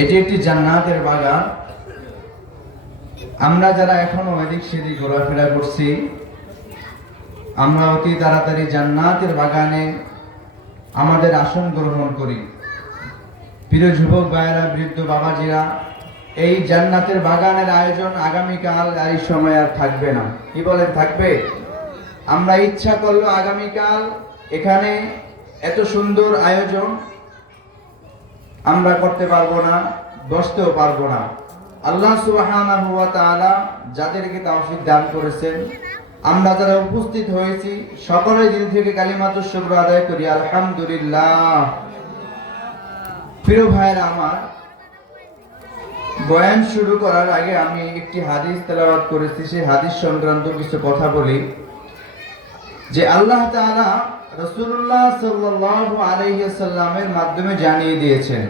এটি একটি জান্নাতের বাগান। আমরা যারা এখনো এদিক সেদিক ঘোরাফেরা করছি, আমরা অতি তাড়াতাড়ি জান্নাতের বাগানে আমাদের আসন গ্রহণ করি। প্রিয় যুবক ভাইয়েরা, বৃদ্ধ বাবাজিরা, এই জান্নাতের বাগানের আয়োজন আগামীকাল এই সময় আর থাকবে না। কি বলেন, থাকবে? আমরা ইচ্ছা করলো আগামীকাল এখানে এত সুন্দর আয়োজন আমরা করতে পারবো না, বসতেও পারবো না। আল্লাহ সুবহানাহু ওয়া তাআলা যাদেরকে তাওফিক দান করেছেন, আমরা যারা উপস্থিত হয়েছি সকলের দিল থেকে কালিমাতুশ শুকর আদায় করি, আলহামদুলিল্লাহ। প্রিয় ভাইয়েরা আমার, বয়ান শুরু করার আগে আমি একটি হাদিস তেলাওয়াত করেছি, সেই হাদিস সংক্রান্ত কিছু কথা বলি। যে আল্লাহ তাআলা রাসূলুল্লাহ সাল্লাল্লাহু আলাইহি ওয়াসাল্লামের মাধ্যমে জানিয়ে দিয়েছেন,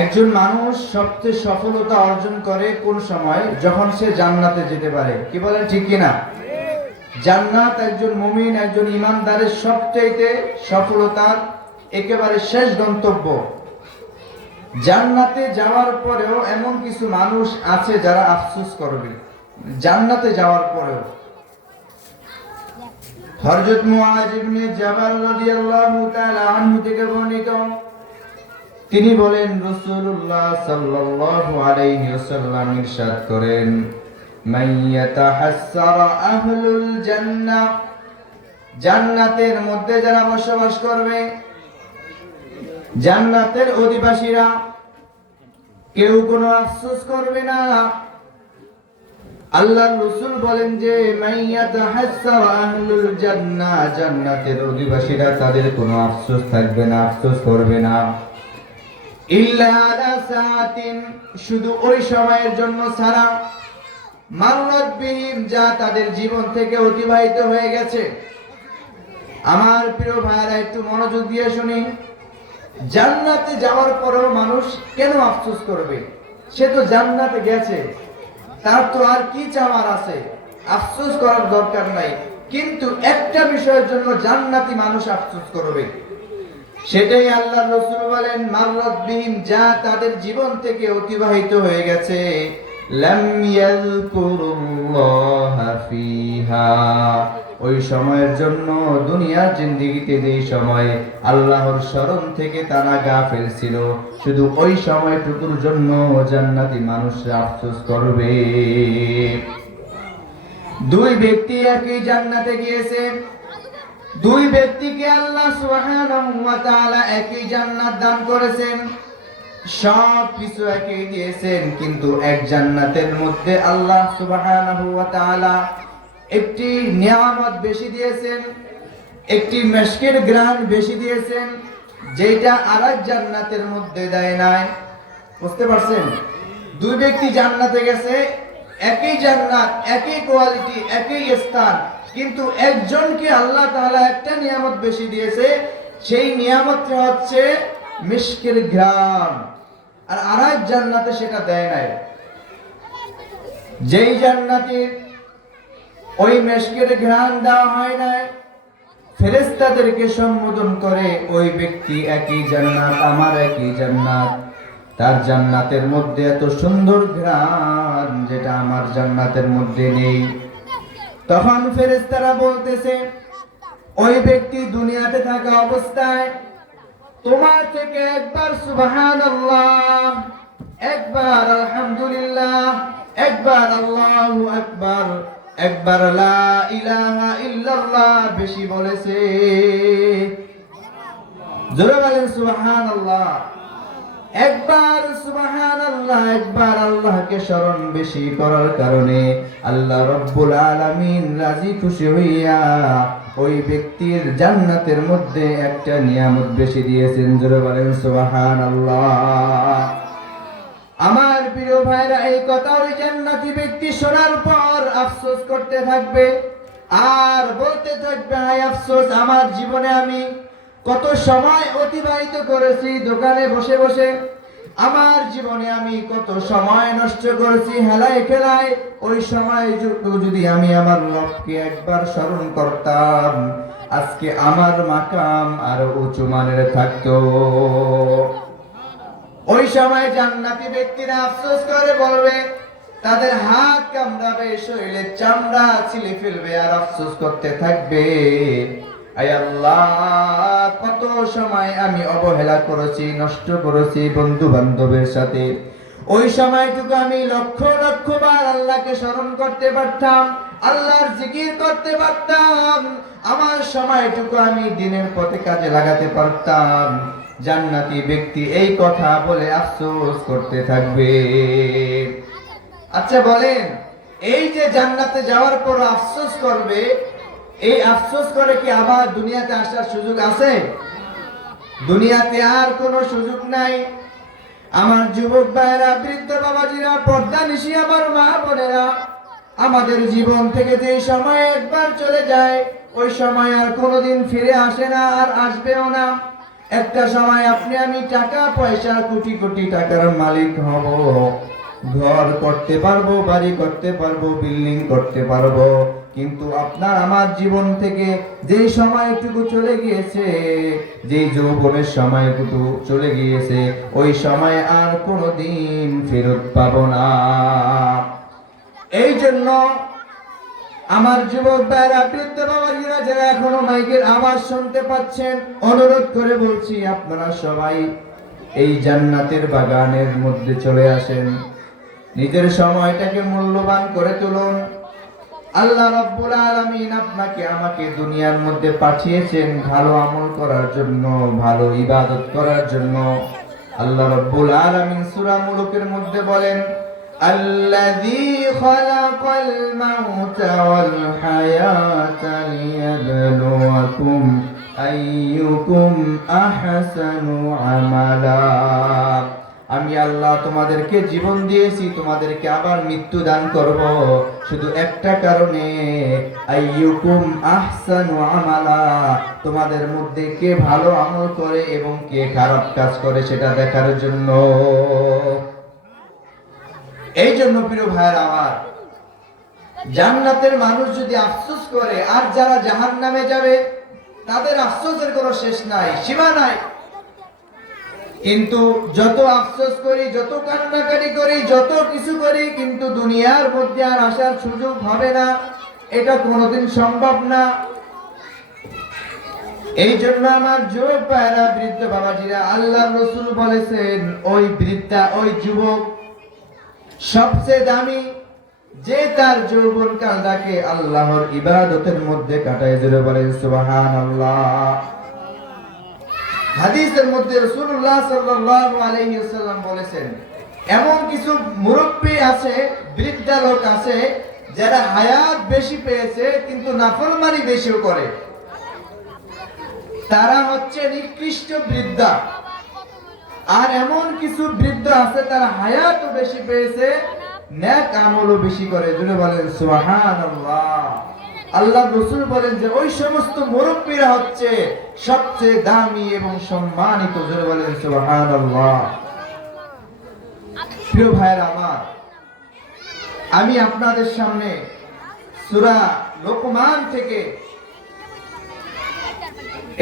একজন মানুষ সবচেয়ে সফলতা অর্জন করে কোন সময়? যখন সে জান্নাতে যেতে পারে। কি বলেন, ঠিক কিনা? জান্নাত একজন মুমিন, একজন ঈমানদারের সবচেয়ে সফলতার একেবারে শেষ গন্তব্য। জান্নাতে যাওয়ার পরেও এমন কিছু মানুষ আছে যারা আফসোস করবে জান্নাতে যাওয়ার পরেও। হযরত মুআয ইবনে জাবাল রাদিয়াল্লাহু তাআলা আনহু থেকে বর্ণিত, তিনি বলেন, রাসূলুল্লাহ সাল্লাল্লাহু আলাইহি ওয়াসাল্লাম ইরশাদ করেন, মান ইয়াতাহাসসারা আহলুল জান্নাহ, জান্নাতের মধ্যে যারা বসবাস করবে, জান্নাতের অধিবাসীরা, কেউ কোনো আফসোস করবে না। আল্লাহর রাসূল বলেন যে মান ইয়াতাহাসসারা আহলুল জান্নাহ, জান্নাতের অধিবাসীরা, তাদের কোনো আফসোস থাকবে না, আফসোস করবে না। ইল্লা আলা সাআতিন, শুধু ওই সময়ের জন্য ছাড়া, মাররাত বিহিম, যা তাদের জীবন থেকে অতিবাহিত হয়ে গেছে। আমার প্রিয় ভাইরা, একটু মনোযোগ দিয়ে শুনি। জান্নাতে যাওয়ার পরেও মানুষ কেন আফসোস করবে? সে তো জান্নাতে গেছে, তার তো আর কি চাওয়ার আছে? আফসোস করার দরকার নাই। কিন্তু একটা বিষয়ের জন্য জান্নাতি মানুষ আফসোস করবে, সেটাই আল্লাহর রাসূল বলেন, মাররাত বিহিম, যা তাদের জীবন থেকে অতিবাহিত হয়ে গেছে। লাম ইয়াযকুরুল্লাহা ফিহা, ওই সময়ের জন্য, দুনিয়ার জিন্দেগিতে যেই সময় আল্লাহর স্মরণ থেকে তারা গাফেল ছিল, শুধু ওই সময়টুকুর জন্য জান্নাতি মানুষরা আফসোস করবে। দুই ব্যক্তি একই জান্নাতে গিয়েছে, দুই ব্যক্তিকে আল্লাহ সুবহানাহু ওয়া তাআলা একই জান্নাত দান করেছেন, সব কিছু একই দিয়েছেন, কিন্তু এক জান্নাতের মধ্যে আল্লাহ সুবহানাহু ওয়া তাআলা একটি নিয়ামত বেশি দিয়েছেন, একটি মিশকের ঘ্রাণ বেশি দিয়েছেন, যেটা আরেক জান্নাতের মধ্যে দেয় নাই। বুঝতে পারছেন? দুই ব্যক্তি জান্নাতে গেছে, একই জান্নাত, একই কোয়ালিটি, একই স্থান, কিন্তু একজনকে আল্লাহ তাআলা একটা নিয়ামত বেশি দিয়েছে, সেই নিয়ামতটা হচ্ছে মিশকের ঘ্রাণ, আর আরেক জান্নাতে সেটা দেয় নাই। যেই জান্নাতে ওই মিশকের ঘ্রাণ দেওয়া হয় নাই, ফেরেশতাদেরকে সম্বোধন করে, ওই ব্যক্তি একই জান্নাত, আমার একই জান্নাত, তার জান্নাতের মধ্যে এত সুন্দর ঘ্রাণ যেটা আমার জান্নাতের মধ্যে নেই। তখন ফেরেশতারা বলতেছে, ওই ব্যক্তি দুনিয়াতে থাকা অবস্থায় তোমার থেকে একবার সুবহানাল্লাহ, একবার আলহামদুলিল্লাহ, একবার আল্লাহু আকবার, একবার লা ইলাহা ইল্লাল্লাহ বেশি বলেছে। জোরে বলেন সুবহানাল্লাহ। একবার সুবহানাল্লাহ, একবার আল্লাহকে স্মরণ বেশি করার কারণে আল্লাহ রাব্বুল আলামিন রাজি খুশি হইয়া ওই ব্যক্তির জান্নাতের মধ্যে একটা নিয়ামত বেশি দিয়েছেন। জোরে বলেন সুবহানাল্লাহ। আমার প্রিয় ভাইরা, এই কথা ওই জান্নাতি ব্যক্তি শোনার পর আফসোস করতে থাকবে আর বলতে থাকবে, হায় আফসোস, আমার জীবনে আমি কত সময় অতিবাহিত করেছি দোকানে বসে বসে, আমার জীবনে আমি কত সময় নষ্ট করেছি হেলায় খেলায়। ওই সময় যদি আমি আমার রবকে একবার স্মরণ করতাম, আজকে আমার মাকাম আরো উঁচু মানের থাকতো। ওই সময় জান্নাতি ব্যক্তিরা আফসোস করে বলবে, তাদের হাত কামড়াবে, শরীরের চামড়া ছিলে ফেলবে আর আফসোস করতে থাকবে, আয় আল্লাহ, কত সময় আমি অবহেলা করেছি, নষ্ট করেছি বন্ধু বান্ধবের সাথে। ওই সময়টুকু আমি লক্ষ লক্ষ বার আল্লাহকে স্মরণ করতে পারতাম, আল্লাহর জিকির করতে পারতাম, আমার সময়টুকু আমি দিনের পথে কাজে লাগাতে পারতাম। জান্নাতি ব্যক্তি এই কথা বলে আফসোস করতে থাকবে। আচ্ছা বলেন, এই যে জান্নাতে যাওয়ার পর আফসোস করবে, এই আফসোস করে কি আবার দুনিয়াতে আসার সুযোগ আছে? দুনিয়াতে আর কোনো সুযোগ নাই। আমার যুবক ভাইরা, বৃদ্ধ বাবাজিরা, পর্দা নিশি আমার মা বোনেরা, আমাদের জীবন থেকে যে সময় একবার চলে যায়, ওই সময় আর কোনোদিন ফিরে আসে না, আর আসবেও না। একটা সময় আপনি আমি টাকা পয়সা, কোটি কোটি টাকার মালিক হব, ঘর করতে পারবো, বাড়ি করতে পারবো, বিল্ডিং করতে পারবো, কিন্তু আপনার আমার জীবন থেকে যে সময়টুকু চলে গিয়েছে, যে যৌবনের সময়টুকু চলে গিয়েছে, ওই সময় আর কোনোদিন ফেরত পাবো না। এই জন্য আমার যুবক ভাইরা, বৃদ্ধ বাবাজিরা, যারা এখনো মাইকের আওয়াজ শুনতে পাচ্ছেন, অনুরোধ করে বলছি, আপনারা সবাই এই জান্নাতের বাগানের মধ্যে চলে আসেন, নিজের সময়টাকে মূল্যবান করে তুলুন। আল্লাহ রাব্বুল আলামিন আপনাকে আমাকে দুনিয়ার মধ্যে পাঠিয়েছেন ভালো আমল করার জন্য, ভালো ইবাদত করার জন্য। আল্লাহ রাব্বুল আলামিন সূরা মুলুকের মধ্যে বলেন, আল্লাযী খালাকাল মাউতা ওয়াল হায়াতা লিয়াবলুয়াকুম আইয়ুকুম আহসানু আমালা। আমি আল্লাহ তোমাদেরকে জীবন দিয়েছি, তোমাদেরকে আবার মৃত্যু দান করব, শুধু একটা কারণে, আইয়ুকুম আহসানু আমালা, তোমাদের মধ্যে কে ভালো আমল করে এবং কে খারাপ কাজ করে সেটা দেখার জন্য। এই জন্য প্রিয় ভাইয়ের আমার, জান্নাতের মানুষ যদি আফসোস করে, আর যারা জাহান্নামে যাবে তাদের আফসোসের কোনো শেষ নাই, সীমা নাই। কিন্তু যত আফসোস করি, যত কান্নাকাটি করি, যত কিছু করি, কিন্তু দুনিয়ার মধ্যে আর আসার সুযোগ হবে না, এটা কোনোদিন সম্ভব না। এই জন্য আমার যুবক ভাইরা, বৃদ্ধ বাবাজিরা, আল্লাহর রাসূল বলেছেন, ওই বৃদ্ধা, ওই যুবক সবচেয়ে দামি, যে তার যৌবনকালটাকে আল্লাহর ইবাদতের মধ্যে কাটায়। জোরে বলেন সুবহানাল্লাহ। হাদিসের মধ্যে রাসূলুল্লাহ সাল্লাল্লাহু আলাইহি ওয়াসাল্লাম বলেছেন, এমন কিছু মুরব্বি আছে, বৃদ্ধ লোক আছে, যারা হায়াত বেশি পেয়েছে কিন্তু নাফরমানি বেশিও করে, তারা হচ্ছে নিকৃষ্ট বৃদ্ধা। আর এমন কিছু বৃদ্ধ আছে, তারা হায়াতও বেশি পেয়েছে, নেক আমলও বেশি করে। জোরে বলেন সুবহানাল্লাহ। আল্লাহ রাসূল বলেন যে ওই সমস্ত মুরব্বীরা হচ্ছে সবচেয়ে দামি এবং সম্মানিত। জোরে বলেন সুবহানাল্লাহ। প্রিয় ভাইরা আমার, আমি আপনাদের সামনে সূরা লোকমান থেকে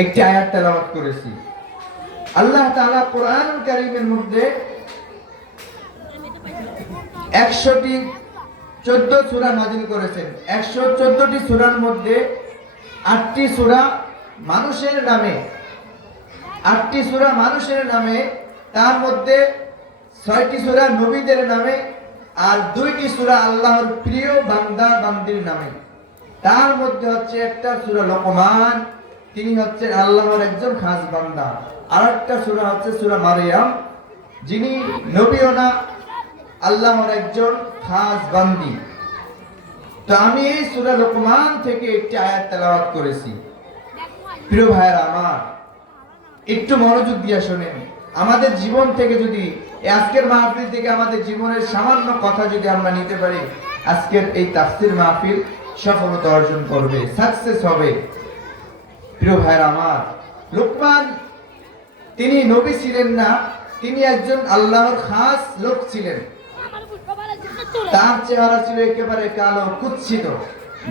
একটি আয়াত তেলাওয়াত করেছি। আল্লাহ তাআলা কোরআনুল কারীমের মধ্যে 114 সূরা নাযিল করেছেন। 114টি সূরার মধ্যে 8টি সূরা মানুষের নামে, 8টি সূরা মানুষের নামে, তার মধ্যে 6টি সূরা নবীদের নামে, আর 2টি সূরা আল্লাহর প্রিয় বান্দা বান্দির নামে। তার মধ্যে হচ্ছে একটা সূরা লোকমান, তিনি হচ্ছেন আল্লাহর একজন খাস বান্দা। আরেকটা সূরা হচ্ছে সূরা মারিয়াম, যিনি নবীও না, আল্লাহর একজন খাস বান্দি। তো আমি এই সূরা লোকমান থেকে একটি আয়াত তেলাওয়াত করেছি। প্রিয় ভাইরা আমার, একটু মনোযোগ দিয়ে শুনেন। আমাদের জীবন থেকে যদি আজকের মাহফিল থেকে আমাদের জীবনের সামান্য কথা যদি আমরা নিতে পারি, আজকের এই তাফসীর মাহফিল সফলতা অর্জন করবে, সাকসেস হবে। প্রিয় ভাইরা আমার, লোকমান তিনি নবী ছিলেন না, তিনি একজন আল্লাহর খাস লোক ছিলেন। তার চেহারা ছিল একেবারে কালো, কুৎসিত,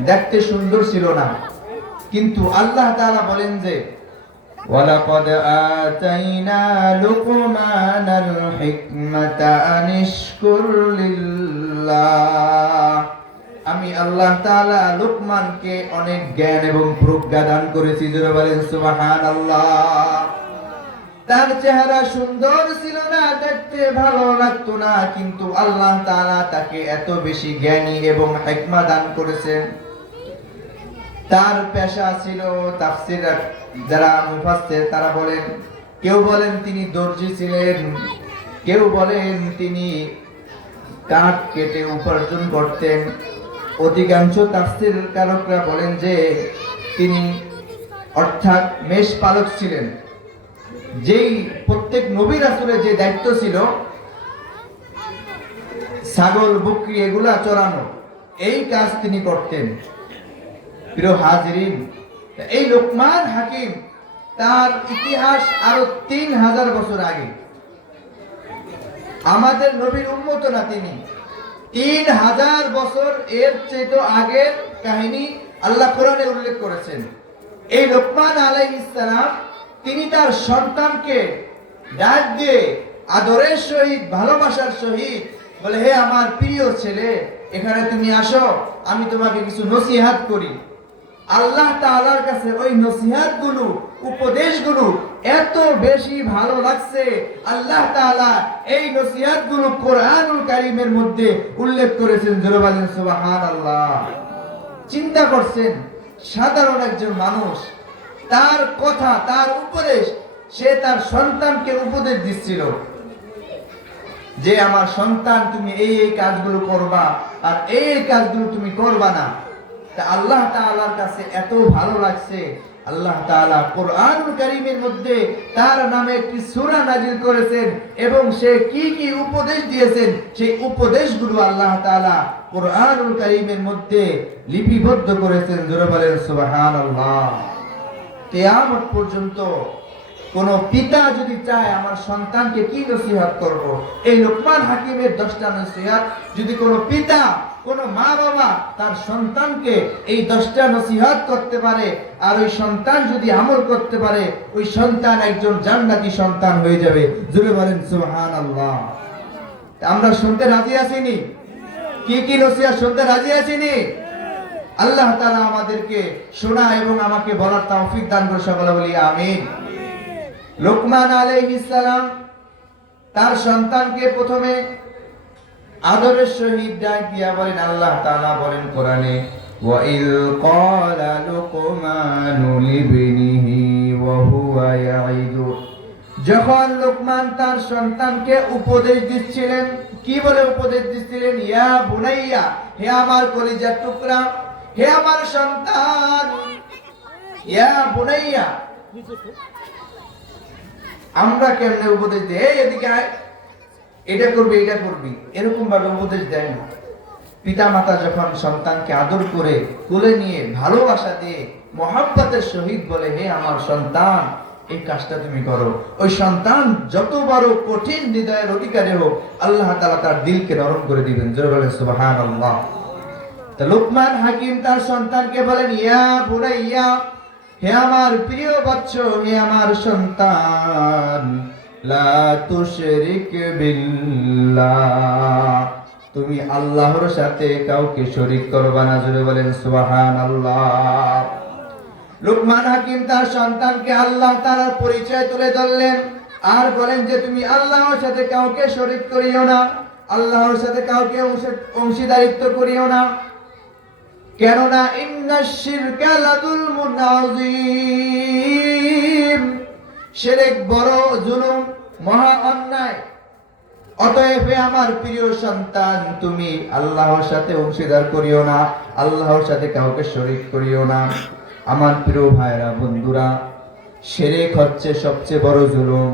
দেখতে সুন্দর ছিল না। কিন্তু আল্লাহ তাআলা বলেন যে ওয়ালাকাদ আতাইনা লুকমানাল হিকমা হিকমাতা আনিশকুর লিল্লাহ। আমি আল্লাহ তাআলা লুকমানকে অনেক জ্ঞান এবং প্রজ্ঞা দান করেছি। জোরে বলেন সুবহানাল্লাহ। তার চেহারা সুন্দর ছিল না, দেখতে ভালো লাগতো না, কিন্তু আল্লাহ তাআলা তাকে এত বেশি জ্ঞানী এবং হিকমা দান করেছেন। তার পেশা ছিল তাফসীর, যারা মুফাসসির তারা বলেন, কেউ বলেন তিনি দর্জি ছিলেন, কেউ বলেন তিনি কাঠ কেটে উপার্জন করতেন। অধিকাংশ তাফসীর কারকরা বলেন যে তিনি অর্থাৎ মেষ পালক ছিলেন। যেই প্রত্যেক নবী রাসূলের যে দায়িত্ব ছিল ছাগল বকরি এগুলা চড়ানো, এই কাজ তিনি করতেন। প্রিয় হাজিরিন, এই লোকমান হাকিম তার ইতিহাস আরো 3000 বছর আগে, আমাদের নবীর উম্মত না তিনি। 3000 বছর এর চেয়ে আগের কাহিনী আল্লাহ কোরআনে উল্লেখ করেছেন। এই লোকমান আলাইহিস সালাম তিনি তার সন্তানকে ডাক দিয়ে আদরের সহিত, ভালোবাসার সহিত বলে, হে আমার প্রিয় ছেলে, এখানে তুমি আসো, আমি তোমাকে কিছু নসিহত করি। আল্লাহ তাআলার কাছে ওই নসিহতগুলো, উপদেশগুলো এত বেশি ভালো লাগছে, আল্লাহ তাআলা এই নসিহতগুলো কোরআনুল কারীমের মধ্যে উল্লেখ করেছেন। জোরে বলেন সুবহানাল্লাহ। চিন্তা করছেন, সাধারণ একজন মানুষ, তার কথা, তার উপদেশ, সে তার সন্তানকে উপদেশ দিচ্ছিল যে আমার সন্তান তুমি এই এই কাজগুলো করবা আর এই কাজগুলো তুমি করবা না। তা আল্লাহ তাআলার কাছে এত ভালো লাগছে, আল্লাহ তাআলা কোরআনুল কারীমের মধ্যে তার নামে একটি সূরা নাজিল করেছেন এবং সে কি কি উপদেশ দিয়েছেন সেই উপদেশগুলো আল্লাহ তাআলা কোরআনুল কারীমের মধ্যে লিপিবদ্ধ করেছেন। জোরে বলেন সুবহানাল্লাহ। কিয়ামত পর্যন্ত কোন পিতা যদি চায় আমার সন্তানকে কি নসিহত করব, এই লোকমান হাকিমের 10টা নসিহত যদি কোন পিতা, কোন মা বাবা তার সন্তানকে এই 10টা নসিহত করতে পারে আর ওই সন্তান যদি আমল করতে পারে, ওই সন্তান একজন জান্নাতি সন্তান হয়ে যাবে। জোরে বলেন সুবহানাল্লাহ। আমরা শুনতে রাজি আছিনি? কি কি নসিহত শুনতে রাজি আছিনি? আল্লাহ তাআলা আমাদেরকে শোনা এবং আমাকে বলার তৌফিক দান করে, সকলে বলি আমিন। লোকমান আলাইহিস সালাম তার সন্তানকে প্রথমে আদরের সহিত ডাক দিয়া বলেন, আল্লাহ তাআলা বলেন কোরআনে, ওয়া ইল ক্বালা লুকমানু লিবনিহি ওয়া হুয়া ইয়াইদু। যখন লোকমান তার সন্তানকে উপদেশ দিচ্ছিলেন, কি বলে উপদেশ দিচ্ছিলেন? ইয়া বুনাইয়া, হে আমার কলিজার টুকরা, হে আমার সন্তান, ইয়া বুনাইয়া। আমরা কেমনে উপদেশ দিই? এই এদিকে আয়, এটা করবি, এটা করবি, এরকম ভাবে উপদেশ দেয় না। পিতা মাতা যখন সন্তানকে আদর করে কোলে নিয়ে ভালোবাসা দিয়ে মহব্বতের সহিত বলে, হে আমার সন্তান, এই কাজটা তুমি করো, ওই সন্তান যত বড় কঠিন হৃদয়ের অধিকারী হোক, আল্লাহ তাআলা তার দিলকে নরম করে দিবেন। জোরে বলেন সুবহানাল্লাহ। তা লোকমান হাকিম তার সন্তানকে বলেন, ইয়া বুনাইয়া, হে আমার প্রিয় বৎস, হে আমার সন্তান, লা তুশরিক বিল্লাহ, তুমি আল্লাহর সাথে কাউকে শরীক করবা না। জোরে বলেন সুবহানাল্লাহ। লোকমান হাকিম তার সন্তানকে আল্লাহ তাআলার পরিচয় তুলে ধরলেন আর বলেন যে তুমি আল্লাহর সাথে কাউকে শরীক করিও না, আল্লাহর সাথে কাউকে অংশীদারিত্ব করিও না। কেননা ইন্নাশ শিরকা লাযুলমুন আযীম, শিরক বড় জুলুম, মহা অন্যায়। অতএব আমার প্রিয় সন্তান, তুমি আল্লাহর সাথে অংশীদার করিও না, আল্লাহর সাথে কাউকে শরীক করিও না। আমার প্রিয় ভাইরা, বন্ধুরা, শিরক হচ্ছে সবচেয়ে বড় জুলুম।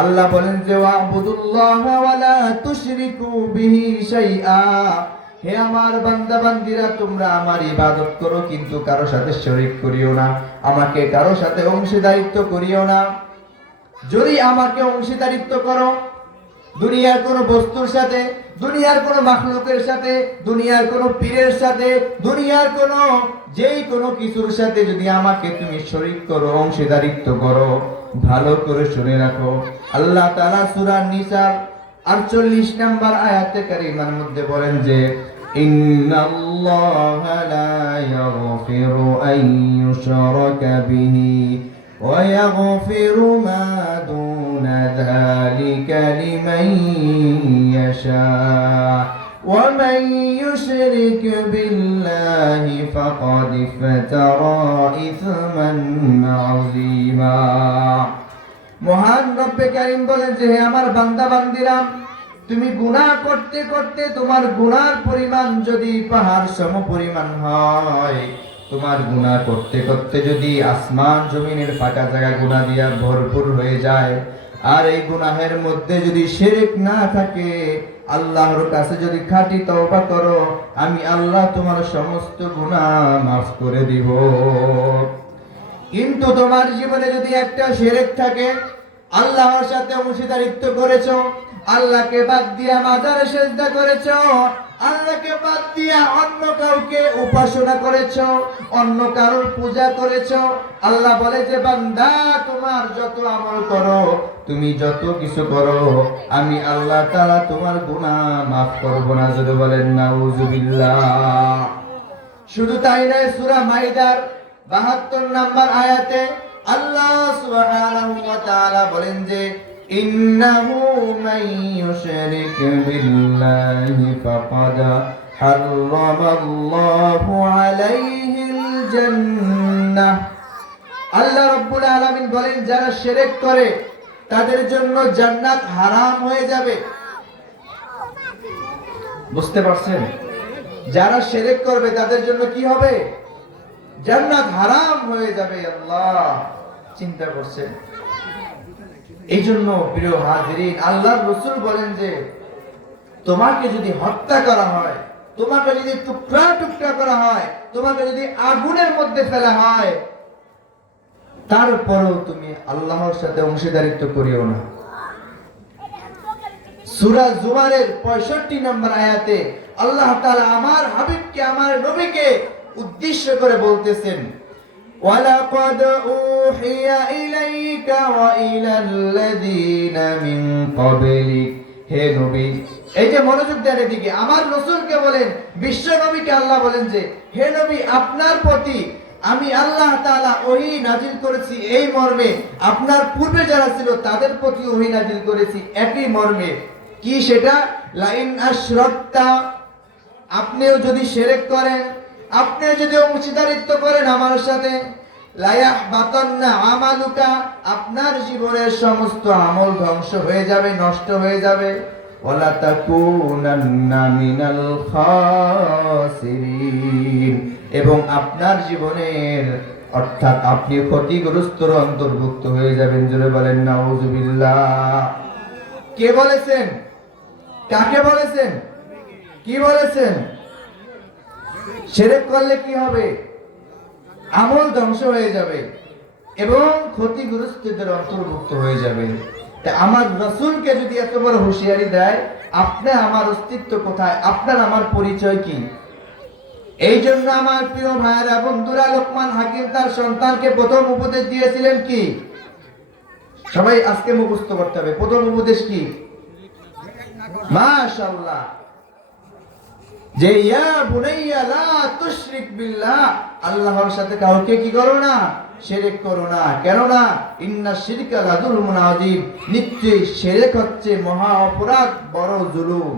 আল্লাহ বলেন যে ওয়াবুদুল্লাহ ওয়া লা তুশরিকু বিহি শাইআ, হে আমার বান্দা বান্দীরা, তোমরা আমার ইবাদত করো কিন্তু কারো সাথে শরীক করিও না, আমাকে কারো সাথে অংশীদারিত্ব করিও না। যদি আমাকে অংশীদারিত্ব করো দুনিয়ার কোন বস্তুর সাথে, দুনিয়ার কোন মাখলুকের সাথে, দুনিয়ার কোন পীরের সাথে, দুনিয়ার কোন যেই কোনো কিছুর সাথে যদি আমাকে তুমি শরীক করো, অংশীদারিত্ব করো, ভালো করে শুনে রাখো, আল্লাহ তাআলা সূরা নিসার 48 নম্বর আয়াতে কারিমার মধ্যে বলেন যে ইন্নাল্লাহা লা ইয়াগফিরু আন ইউশরাকা বিহি ওয়া ইয়াগফিরু মা দুনা যালিকা লিমান ইয়াশা ওয়া মান ইউশরিক বিল্লাহি ফাকাদ ইফতারা ইসমান আযীমা। মহান রব্বে কারীম বলেন যে হে আমার বান্দা বান্দিরা, তুমি গুনাহ করতে করতে তোমার গুনার পরিমাণ যদি পাহাড় সম পরিমাণ হয়, তোমার গুনাহ করতে করতে যদি আসমান জমিনের ফাঁকা জায়গা গুনাহ দিয়া ভরপুর হয়ে যায়, আর এই গুনাহের মধ্যে যদি শিরক না থাকে, আল্লাহর কাছে যদি খাঁটি তওবা করো, আমি আল্লাহ তোমার সমস্ত গুনাহ মাফ করে দিব। কিন্তু তোমার জীবনে যদি একটা শিরক থাকে, আল্লাহর সাথে অংশীদারিত্ব করেছো, আল্লাহকে বাদ দিয়া মাজারে সিজদা করেছো, আল্লাহকে বাদ দিয়া অন্য কাউকে উপাসনা করেছো, অন্য কারোর পূজা করেছো, আল্লাহ বলে যে বান্দা তোমার যত আমল করো, তুমি যত কিছু করো, আমি আল্লাহ তাআলা তোমার গুনাহ মাফ করব না। যদি বলেন নাউজুবিল্লাহ। শুধু তাই নয়, সূরা মাইদার 72 নম্বর আয়াতে আল্লাহ সুবহানাহু ওয়া তাআলা বলেন যে ইন্নাহু মান ইউশরিক বিল্লাহি ফাকাদ হারামাল্লাহু আলাইহিল জান্নাহ। আল্লাহ রাব্বুল আলামিন বলেন যারা শিরক করে তাদের জন্য জান্নাত হারাম হয়ে যাবে। বুঝতে পারছেন? যারা শিরক করবে তাদের জন্য কি হবে? জান্নাত হারাম হয়ে যাবে। আল্লাহ চিন্তা করছেন? এই জন্য প্রিয় হাজিরিন, আল্লাহর রাসূল বলেন যে তোমাকে যদি হত্যা করা হয়, তোমাকে যদি টুকরা টুকরা করা হয়, তোমাকে যদি আগুনের মধ্যে ফেলা হয়, তারপরেও তুমি আল্লাহর সাথে অংশীদারিত্ব করিও না। সূরা জুমারের 65 নম্বর আয়াতে আল্লাহ তাআলা আমার হাবিবকে, আমার নবীকে উদ্দেশ্য করে বলতেছেন ওয়ালাকাদ উহিয়া ইলাইকা ওয়া ইলাল্লাযীনা মিন ক্বাবলিক। হে নবী, এই যে মনোযোগ দেন এদিকে, আমার রাসূলকে বলেন, বিশ্ব নবীকে আল্লাহ বলেন যে হে নবী, আপনার প্রতি আমি আল্লাহ তাআলা ওহী নাজিল করেছি এই মর্মে, আপনার পূর্বে যারা ছিল তাদের প্রতি ওহী নাজিল করেছি একই মর্মে। কি সেটা? লাইন আশরাকতা, আপনিও যদি শিরক করেন, আপনিও যদি অংশীদারিত্ব করেন আমার সাথে, লায়াহবাতান্না আমালুকা, আপনার জীবনের সমস্ত আমল ধ্বংস হয়ে যাবে, নষ্ট হয়ে যাবে। ওয়ালা তাকুনান্না মিনাল খাসিরিন, এবং আপনার জীবনের অর্থাৎ আপনি ক্ষতিগ্রস্তর অন্তর্ভুক্ত হয়ে যাবেন। জোরে বলেন নাউজুবিল্লাহ। কে বলেছেন? কাকে বলেছেন? কি বলেছেন? শিরক করলে কি হবে? আমল ধ্বংস হয়ে যাবে এবং ক্ষতিগ্রস্তদের অন্তর্ভুক্ত হয়ে যাবে। তা আমার রাসূলকে যদি এত বড় হুঁশিয়ারি দেয়, আপনি আমার অস্তিত্ব কোথায়? আপনার আমার পরিচয় কি? এই জন্য আমার প্রিয় ভাইয়েরা, বন্ধুরা, লোকমান হাকিম তার সন্তানকে প্রথম উপদেশ দিয়েছিলেন কি? সবাই আজকে মুখস্থ করতে হবে। প্রথম উপদেশ কি? মাশাআল্লাহ, যে ইয়া বুনাইয়া লা তুশরিক বিল্লাহ, আল্লাহর সাথে কাউকে কি করো না? শিরক করো না। কেন না? ইন্না শিরকা লাযুলমুন আযীম, নিশ্চয়ই শিরক হচ্ছে মহা অপরাধ, বড় জুলুম।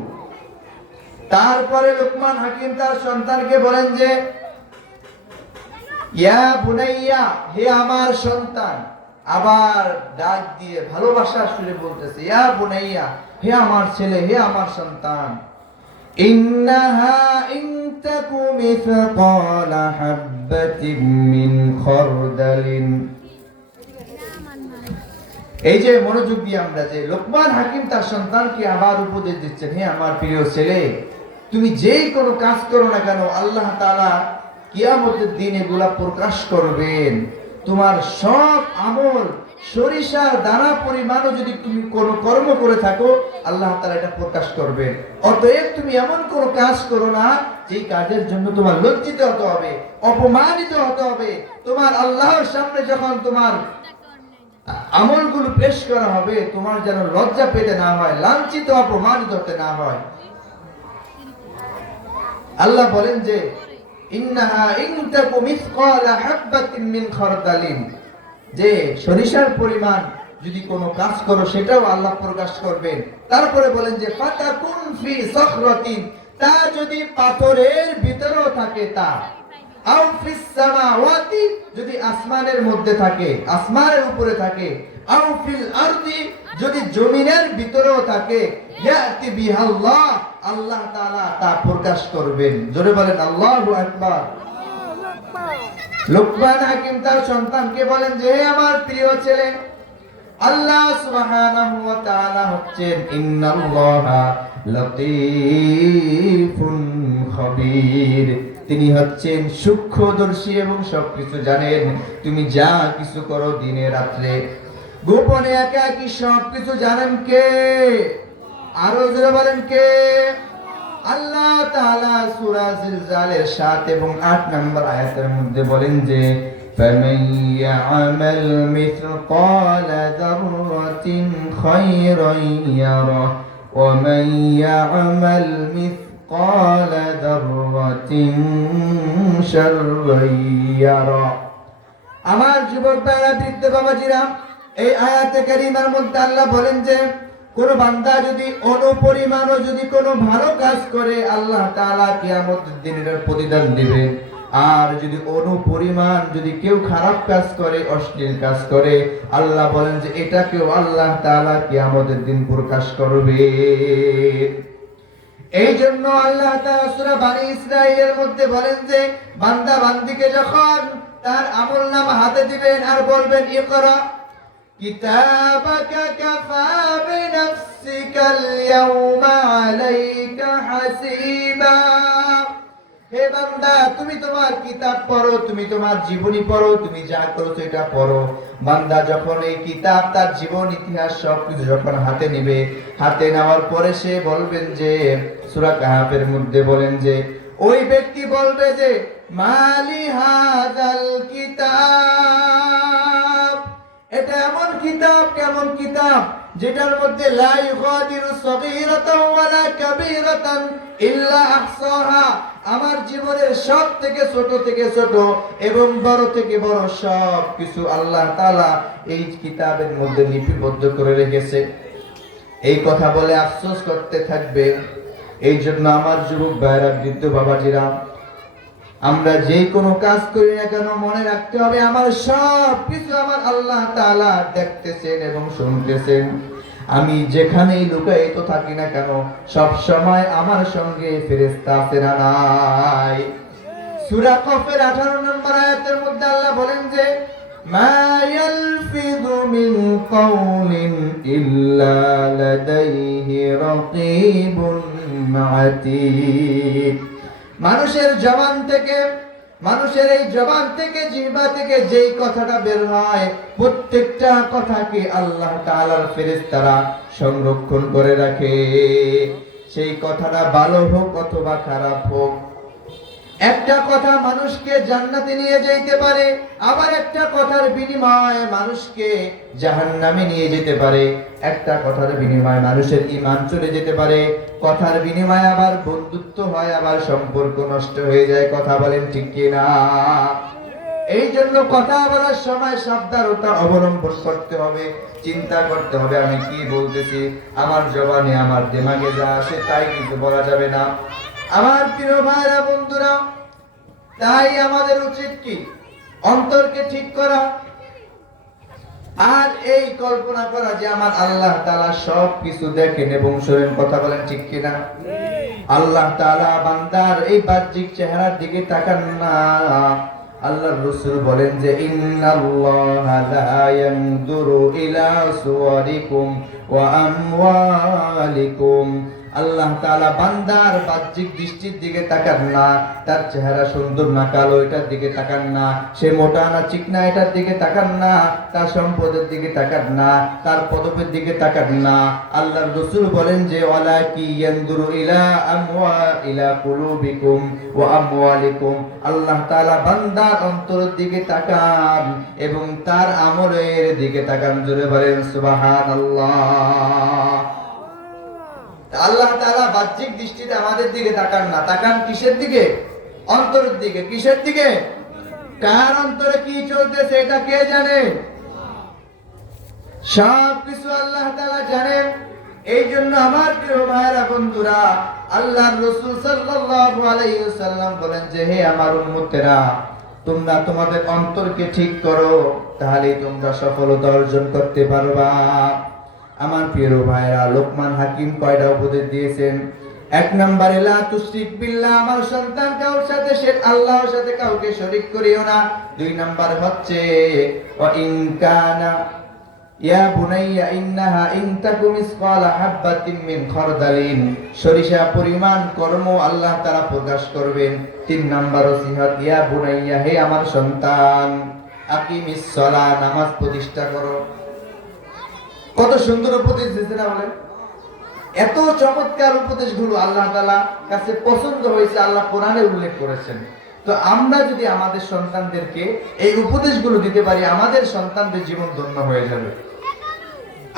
তারপরে লোকমান হাকিম তার সন্তানকে বলেন যে ইয়া বুনাইয়া, হে আমার সন্তান। আবার ডাক দিয়ে ভালোবাসার সুরে বলতেছে ইয়া বুনাইয়া, হে আমার ছেলে, হে আমার সন্তান। ইন্নাহা ইন তাকু মিসকালা হাববাতিন মিন খারদালিন। এই যে মনোযোগ দিয়ে আমরা যে লোকমান হাকিম তার সন্তানকে আবার উপদেশ দিচ্ছেন, হে আমার প্রিয় ছেলে, তুমি যেই কোনো কাজ করো না কেন, আল্লাহ তাআলা কিয়ামতের দিন এগুলা প্রকাশ করবেন। তোমার সব আমল সরিষার দানা পরিমাণও যদি তুমি কোনো কর্ম করে থাকো, আল্লাহ তাআলা এটা প্রকাশ করবেন। অতএব তুমি এমন কোনো কাজ করো না যেই কাজের জন্য তোমার লজ্জিত হতে হবে, অপমানিত হতে হবে। তোমার আল্লাহর সামনে যখন তোমার আমলগুলো পেশ করা হবে, তোমার যেন লজ্জা পেতে না হয়, লাঞ্ছিত অপমানিত হতে না হয়। আল্লাহ বলেন যে ইন্নাহা ইন তাকু মিসকালা হাববাতিন মিন খারদালিন, যে সরিষার পরিমাণ যদি কোনো কাজ করো সেটাও আল্লাহ প্রকাশ করবেন। তারপরে বলেন যে ফাতাকুন ফি সখরাতিন, তা যদি পাথরের ভিতরেও থাকে, তা আও ফিস সামাওয়াতি, যদি আসমানের মধ্যে থাকে, আসমানের উপরে থাকে, আও ফিল আরদি, যদি জমিনের ভিতরেও থাকে, ইয়াতি বিহাল্লাহ, আল্লাহ তাআলা তা প্রকাশ করবেন। জোরে বলেন আল্লাহু আকবার। লোকমান হাকিম তার সন্তানকে বলেন যে হে আমার প্রিয় ছেলে, আল্লাহ সুবহানাহু ওয়া তাআলা হচ্ছেন ইন্নাল্লাহা লতীফুন খবীর, তিনি হচ্ছেন সূক্ষ্মদর্শী এবং সবকিছু জানেন। তুমি যা কিছু করো দিনে রাত্রে, গোপনে একাকী সবকিছু জানেন কে? আরো জোরে বলেন কে? আল্লাহ তাআলা সূরা জিলজালের 7 এবং 8 নম্বর আয়াতের মধ্যে বলেন যে ফামান ইয়া'মাল মিসকালা যাররাতিন খায়রান ইয়ারা ওয়া মান ইয়া'মাল মিসকালা যাররাতিন শাররান ইয়ারা। আমার যুবক ভাইরা, বৃদ্ধ বাবাজিরা, এই আয়াতে কারিমার মধ্যে আল্লাহ বলেন যে কোন বান্দা যদি অনুপরিমাণও যদি কোনো ভালো কাজ করে, আল্লাহ তাআলা কিয়ামতের দিনে এর প্রতিদান দিবেন। আর যদি অনুপরিমাণ যদি কেউ খারাপ কাজ করে, অশ্লীল কাজ করে, আল্লাহ বলেন যে এটাকেও আল্লাহ তাআলা কিয়ামতের দিন প্রকাশ করবে। এই জন্য আল্লাহ তাআলা সূরা বনী ইসরাঈলের মধ্যে বলেন যে বান্দা বান্দিকে যখন তার আমলনামা হাতে দিবেন আর বলবেন ইকরা কিতাবাকা কাফা বিনাফসিকাল ইয়াওমা আলাইকা হাসিবা, হে বান্দা তুমি তোমার কিতাব পড়ো, তুমি তোমার জীবনী পড়ো, তুমি যা করেছো এটা পড়ো। বান্দা যখন এই কিতাব তার জীবন ইতিহাস সবকিছু যখন হাতে নিবে, হাতে নেওয়ার পরে সে বলবেন যে সূরা কাহাফের মধ্যে বলেন যে ওই ব্যক্তি বলবে যে মালি হাযাল কিতাব, এটা এমন কিতাব, কেমন কিতাব যেটার মধ্যে লা ইউগাদিরু সগীরাতান ওয়ালা কাবীরাতান ইল্লা আহসাহা, আমার জীবনের সব থেকে ছোট থেকে ছোট এবং বড় থেকে বড় সব কিছু আল্লাহ তাআলা এই কিতাবের মধ্যে লিপিবদ্ধ করে রেখেছে। এই কথা বলে আফসোস করতে থাকবে। এই জন্য আমার যুবক ভাইরা, বৃদ্ধ বাবাজিরা, আমরা যে কোনো কাজ করি না কেন মনে রাখতে হবে আমার সব কিছু আমার আল্লাহ তাআলা দেখতেছেন এবং শুনতেছেন। আমি যেখানেই লুকায়িত থাকি না কেন সব সময় আমার সঙ্গে ফেরেশতা আছে না নাই? সূরা কফের 18 নম্বর আয়াতের মধ্যে আল্লাহ বলেন যে মা ইয়ালফিযু মিন কাওলিন ইল্লা লাদাইহি রাকীবুন আতীদ। মানুষের জবান থেকে, মানুষের এই জবান থেকে, জিহ্বা থেকে যেই কথাটা বের হয়, প্রত্যেকটা কথাকে আল্লাহ তাআলার ফেরেশতারা সংরক্ষণ করে রাখে। সেই কথাটা ভালো হোক অথবা খারাপ হোক। একটা কথা মানুষকে জান্নাতে নিয়ে যেতে পারে, আবার একটা কথার বিনিময়ে মানুষকে জাহান্নামে নিয়ে যেতে পারে। একটা কথার বিনিময়ে মানুষের ঈমান চলে যেতে পারে, কথার বিনিময়ে আবার বন্ধুত্ব হয়, আবার সম্পর্ক নষ্ট হয়ে যায়। কথা বলেন ঠিক কি না? এই জন্য কথা বলার সময় সাবধানতা অবলম্বন করতে হবে, চিন্তা করতে হবে আমি কি বলতেছি। আমার জবানে আমার দিমাগে যা আসে তাই কিছু বলা যাবে না। আমার প্রিয় ভাইরা, বন্ধুরা, তাই আমাদের উচিত কি অন্তরকে ঠিক করা আর এই কল্পনা করা যে আমার আল্লাহ তাআলা সব কিছু দেখেন এবং শোনেন। কথা বলেন ঠিক কিনা? আল্লাহ তাআলা বান্দার এই বাহ্যিক চেহারার দিকে তাকান না। আল্লাহর রাসূল বলেন যে ইন্নাল্লাহা লা ইয়ানজুরু ইলা সুওয়ারিকুম ওয়া আমওয়ালিকুম, আল্লাহ তাআলা বান্দার বাহ্যিক দৃষ্টির দিকে তাকান না, তার চেহারা সুন্দর না কালো এটার দিকে তাকান না, সে মোটা না চিকনা এটার দিকে তাকান না, তার সম্পদের দিকে তাকান না, তার পদবের দিকে তাকান না। আল্লাহর রাসূল বলেন যে ওয়ালাকি ইয়ানজুরু ইলা কুলুবিকুম ওয়া আমওয়ালিকুম, আল্লাহ তাআলা বান্দার অন্তরের দিকে তাকান এবং তার আমলের দিকে তাকান। জোরে বলেন সুবহানাল্লাহ। আল্লাহ তাআলা বাহ্যিক দৃষ্টিতে আমাদের দিকে তাকান না, তাকান কিসের দিকে? অন্তরের দিকে। কিসের দিকে? কার অন্তরে কি চলতেছে এটা কে জানে? সব কিছু আল্লাহ তাআলা জানেন। এই জন্য আমার প্রিয় ভাইরা বন্ধুরা, আল্লাহর রাসূল সাল্লাল্লাহু আলাইহি ওয়াসাল্লাম বলেন যে হে আমার উম্মতেরা, তোমরা তোমাদের অন্তরকে ঠিক করো, তাহলেই তোমরা সফলতা অর্জন করতে পারবা। আমার প্রিয় ভাইরা, লোকমান হাকিম কয়টা উপদেশ দিয়েছেন? এক নম্বরে লা তুশরিক বিল্লাহ, আমার সন্তান কাউর সাথে আল্লাহর সাথে কাউকে শরীক করিও না। দুই নাম্বার হচ্ছে ওয়া ইন কানা ইয়া বুনাইয়া ইন্নাহা ইন তাকু মিসকালা হাববাতিন মিন খারদালিন, সরিষা পরিমাণ কর্ম আল্লাহ তাআলা প্রকাশ করবেন। তিন নাম্বার ওসিয়ত ইয়া বুনাইয়া, হে আমার সন্তান, আকিমিস সালাহ, নামাজ প্রতিষ্ঠা করো। কত সুন্দর উপদেশ দিয়েছে না বলেন? এত চমৎকার উপদেশগুলো আল্লাহ তাআলা কাছে পছন্দ হয়েছে, আল্লাহ কোরআনে উল্লেখ করেছেন। তো আমরা যদি আমাদের সন্তানদেরকে এই উপদেশগুলো দিতে পারি, আমাদের সন্তানদের জীবন ধন্য হয়ে যাবে।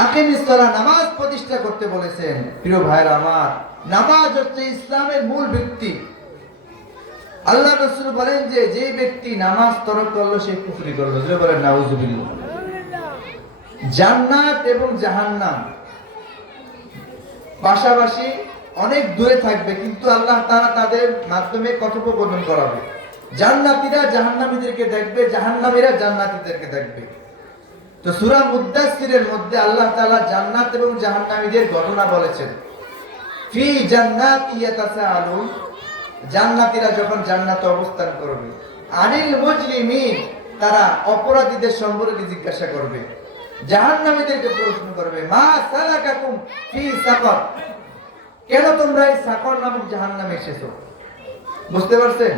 আকিমিস সালাহ, নামাজ প্রতিষ্ঠা করতে বলেছেন। প্রিয় ভাইরা আমার, নামাজ হচ্ছে ইসলামের মূল ভিত্তি। আল্লাহ রাসূল বলেন যে যে ব্যক্তি নামাজ তরক করলো সে কুফরি করলো। যে বলেন নাউযুবিল্লাহ। জান্নাত এবং জাহান্নাম পাশাপাশি অনেক দূরে থাকবে, কিন্তু আল্লাহ তাআলা তাদের মাধ্যমে কথোপকথন করাবে। জান্নাতীরা জাহান্নামীদেরকে দেখবে, জাহান্নামীরা জান্নাতীদেরকে দেখবে। তো সূরা মুদ্দাসসিরের মধ্যে আল্লাহ তাআলা জান্নাত এবং জাহান্নামীদের ঘটনা বলেছেন। ফি জান্নাতি ইয়াতাসাআলুন, জান্নাতীরা যখন জান্নাতে অবস্থান করবে, আনিল মুজরিমিন, তারা অপরাধীদের সম্পর্কে জিজ্ঞাসা করবে। জাহান্নামীদেরকে প্রশ্ন করবে, মা সালাকাকুম ফি সাকর, কেন তোমরা এই সাকর নামক জাহান্নামে এসেছো? বুঝতে পারছেন?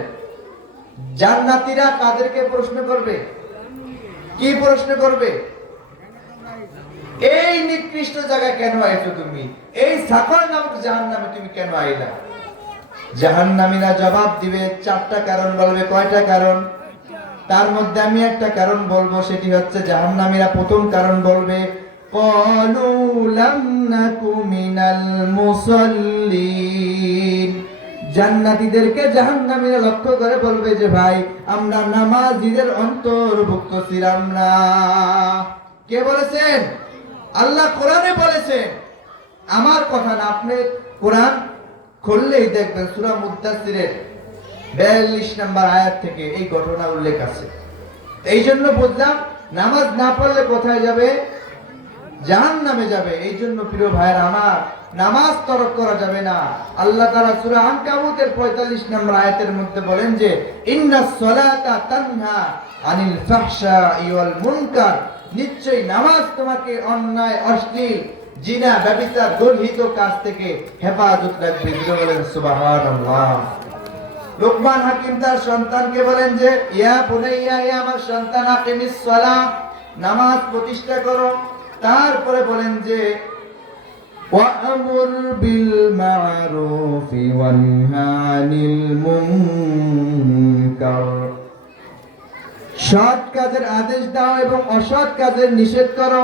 জান্নাতীরা কাদেরকে প্রশ্ন করবে? কি প্রশ্ন করবে? এই নিকৃষ্ট জায়গায় কেন আইছো তুমি? এই সাকর নামক জাহান্নামে তুমি কেন আইলা? জাহান্নামীরা জবাব দিবে, চারটা কারণ বলবে। কয়টা কারণ? তার মধ্যে আমি একটা কারণ বলবো, সেটি হচ্ছে জাহান্নামীরা প্রথম কারণ বলবে, ক্বালু লাম নাকু মিনাল মুসাল্লিন, জান্নাতীদেরকে জাহান্নামীরা লক্ষ্য করে বলবে যে ভাই, আমরা নামাজীদের অন্তর্ভুক্ত ছিলাম না। কে বলেছেন? আল্লাহ কোরআনে বলেছেন, আমার কথা না। আপনি কোরআন খুললেই দেখবেন সূরা মুদ্দাসসিরের 42 নম্বর আয়াত থেকে এই ঘটনা উল্লেখ আছে। এই জন্য বুঝলাম নামাজ না পড়লে কোথায় যাবে? জাহান্নামে যাবে। এই জন্য প্রিয় ভাইরা আমার, নামাজ তরক করা যাবে না। আল্লাহ তাআলা সূরা আনকাবুতের 45 নম্বর আয়াতের মধ্যে বলেন যে ইন্নাস সালাতা তানহা আনিল ফাহশাই ওয়াল মুনকার, নিশ্চয়ই নামাজ তোমাকে অন্যায়, অশ্লীল, জিনা, ব্যভিচার, গর্হিত কাজ থেকে হেফাজত রাখবে। বলেন সুবহানাল্লাহ। লোকমান হাকিম তার সন্তানকে বলেন যে ইয়া বুনাইয়া, হে আমার সন্তান, আকিমিস সালাহ, নামাজ প্রতিষ্ঠা করো। তারপরে বলেন যে ওয়া'মুর বিল মা'রুফি ওয়ানহা আনিল মুনকার, সৎ কাজের আদেশ দাও এবং অসৎ কাজের নিষেধ করো।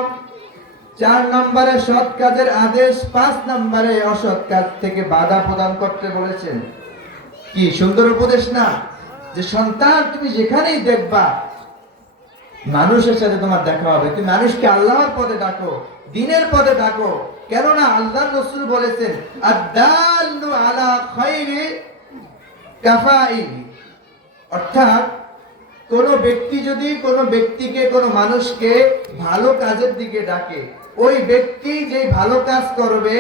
4 নম্বরে সৎ কাজের আদেশ, 5 নম্বরে অসৎ কাজ থেকে বাধা প্রদান করতে বলেছেন। কি সুন্দর উপদেশ না? যে সন্তান, তুমি যেখানেই দেখবা মানুষের সাথে তোমার দেখা হবে, তুমি মানুষকে আল্লাহর পথে ডাকো, দ্বীনের পথে ডাকো। কেননা আল্লাহর রাসূল বলেছেন আদ-দাল্লু আলা খায়রি কাফাইল, অর্থাৎ কোন ব্যক্তি যদি কোন ব্যক্তিকে, কোন মানুষকে ভালো কাজের দিকে ডাকে, ওই ব্যক্তি যে ভালো কাজ করবে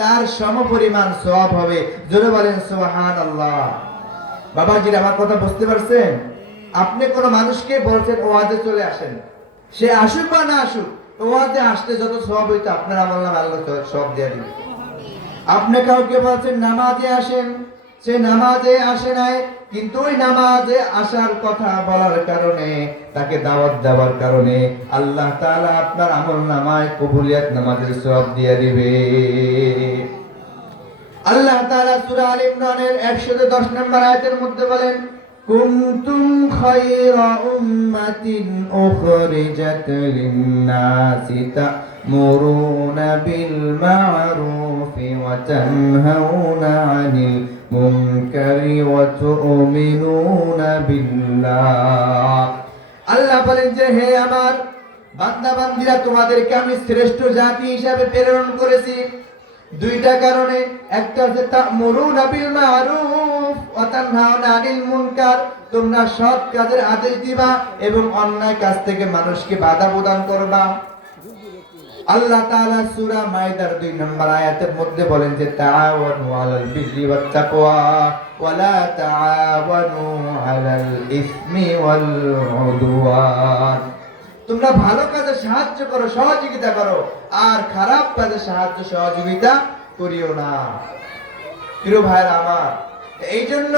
তার সমপরিমাণ সওয়াব হবে। জোরে বলেন সুবহানাল্লাহ। বাবাজিরা, আমার কথা বুঝতে পারছেন? আপনি কোন মানুষকে বলছেন ওয়াজে চলে আসেন, সে আসুক বা না আসুক, ওয়াজে আসতে যত সওয়াব হইতো আপনার আমল নামে আল্লাহ সওয়াব দিয়ে দিবে। আপনি কাউকে বলছেন নামাজে আসেন, সে নামাজে আসে নাই, কিন্তু ওই নামাজে আসার কথা বলার কারণে, তাকে দাওয়াত দেওয়ার কারণে আল্লাহ তাআলা আপনার আমলনামায় কবুলিয়ত নামাজের সওয়াব দিয়ে দিবে। আল্লাহ তাআলা সূরা আল ইমরানের 110 নম্বর আয়াতের মধ্যে বলেন, কুনতুম খায়রা উম্মাতিন উখরিজাত লিন-নাসি তা'মুরুনা বিল মা'রুফি ওয়া তানহাউনা 'আনিল মুনকারি ওয়া তু'মিনুনা বিল্লাহ। আল্লাহ বলেন যে হে আমার বান্দা বান্দীরা, তোমাদেরকে আমি শ্রেষ্ঠ জাতি হিসেবে প্রেরণ করেছি দুইটা কারণে। একটা হচ্ছে তা'মুরুনা বিল মা'রুফ ওয়া তানহাউনা আনিল মুনকার, তোমরা সৎ কাজের আদেশ দিবা এবং অন্যায় কাজ থেকে মানুষকে বাধা প্রদান করবা। আল্লাহ তাআলা সূরা মাইদার 2 নম্বর আয়াতের মধ্যে বলেন যে তাআওয়ানু আলাল বিররি ওয়াত তাকওয়া ওয়া লা তাআওয়ানু আলাল ইসমি ওয়াল উদওয়ান। তোমরা ভালো কাজে সাহায্য করো, সহযোগিতা করো, আর খারাপ কাজে সাহায্য সহযোগিতা করিও না। প্রিয় ভাইরা আমার, এই জন্য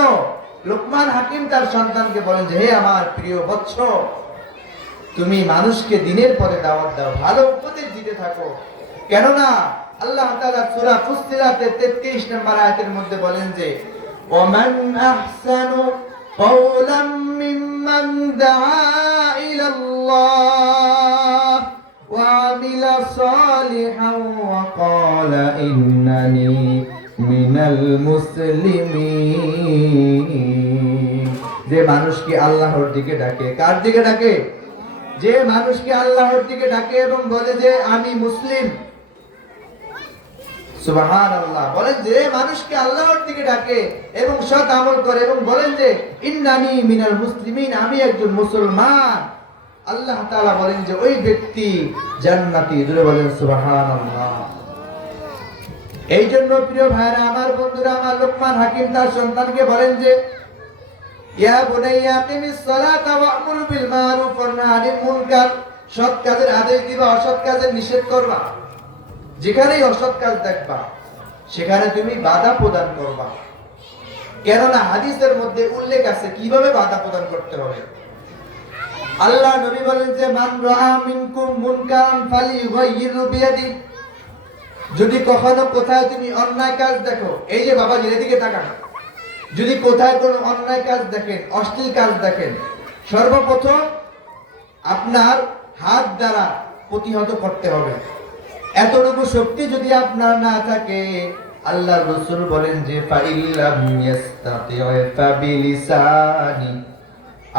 লোকমান হাকিম তার সন্তানকে বলেন যে হে আমার প্রিয় বৎস, তুমি মানুষকে দিনের পথে দাওয়াত দাও, ভালো উপদেশ দিতে থাকো। কেননা আল্লাহ তাআলা সূরা ফুসসিলাতের 33 নম্বর আয়াতের মধ্যে বলেন যে ওমান আহসানু কওলাম মিম্মান দাআ ইলাল্লাহ ওয়া আমিলা সালিহান ওয়া ক্বালা ইন্নানি মিনাল মুসলিমিন। যে মানুষকে আল্লাহর দিকে ডাকে, কার দিকে ডাকে? যে মানুষকে আল্লাহর দিকে ডাকে এবং বলে যে আমি মুসলিম। সুবহানাল্লাহ। বলেন যে মানুষকে আল্লাহর দিকে ডাকে এবং সৎ আমল করে এবং বলেন যে ইন্নানি মিনাল মুসলিমিন, আমি একজন মুসলমান, আল্লাহ তাআলা বলেন যে ওই ব্যক্তি জান্নাতি। জোরে বলেন সুবহানাল্লাহ। এই জন্য প্রিয় ভাইরা আমার, বন্ধুরা আমার, লোকমান হাকিম তার সন্তানকে বলেন যে ইয়া বুনাইয়া আকিমিস সালাতা ওয়া'মুর বিল মা'রুফ ওয়া নাহি আনিল মুনকার, সৎ কাজের আদেশ দিবা, অসৎ কাজের নিষেধ করবা। যেখানেই অসৎ কাজ দেখবা সেখানে তুমি বাধা প্রদান করবা। কেননা হাদিসের মধ্যে উল্লেখ আছে কিভাবে বাধা প্রদান করতে হবে। আল্লাহ নবী বলেন যে মান রাআ মিনকুম মুনকারান ফালিয়ুগাইয়িরহু বিয়াদি। যদি কখনো কোথায় তুমি অন্যায় কাজ দেখো, এই যে বাবা এদিকে তাকান, যদি কোথায় কোনো অন্যায় কাজ দেখেন, অশ্লীল কাজ দেখেন, সর্বপ্রথম আপনার হাত দ্বারা প্রতিহত করতে হবে। এতটুকু শক্তি যদি আপনার না থাকে, আল্লাহর রাসূল বলেন যে ফাইল্লাম ইয়াস্তাতি'উ ফাবিলিসানি,